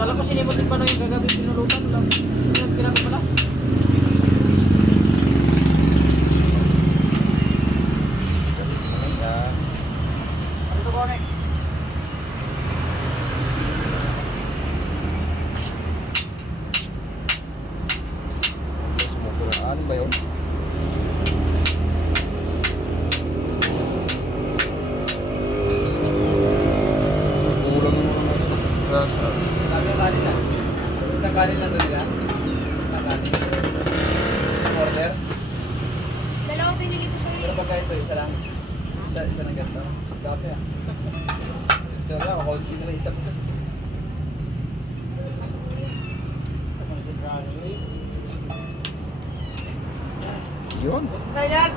Kala ko sinimutin pa na yung kagabi pinulutan lang. Kailan ko pala? Ano ito ko na eh? Ano ba yun? Kulang naman grasa. Sabi yung kanin na. Isang kanin na doon ka? Isang kanin. Isang order? Dalawang pinili ko sa'yo. Pero pagka ito, isa lang. Isa lang ganito. Gabi ah. Isa lang, kakunti na lang isa pa. Isa pa na si Brano eh. Yun. Na yan!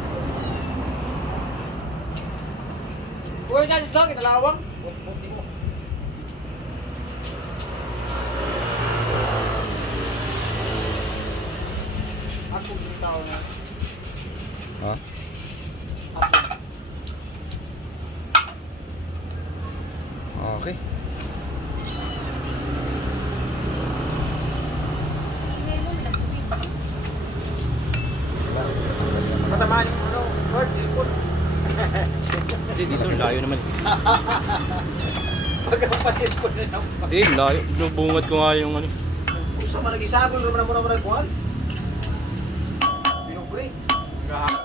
Uy, nasa dog, inalawang. Buti mo. Ako bitaw na. Ha? Ako. Okay. Matamaan yung ano, Lord, cellphone. Hindi, dito layo naman. Pagkapasin ko na naman. Hindi, layo. Nabungat ko nga yung ano. Gusto mo nag-isagol, naman mo naman nagkuhan. Pinupre. Gahapon.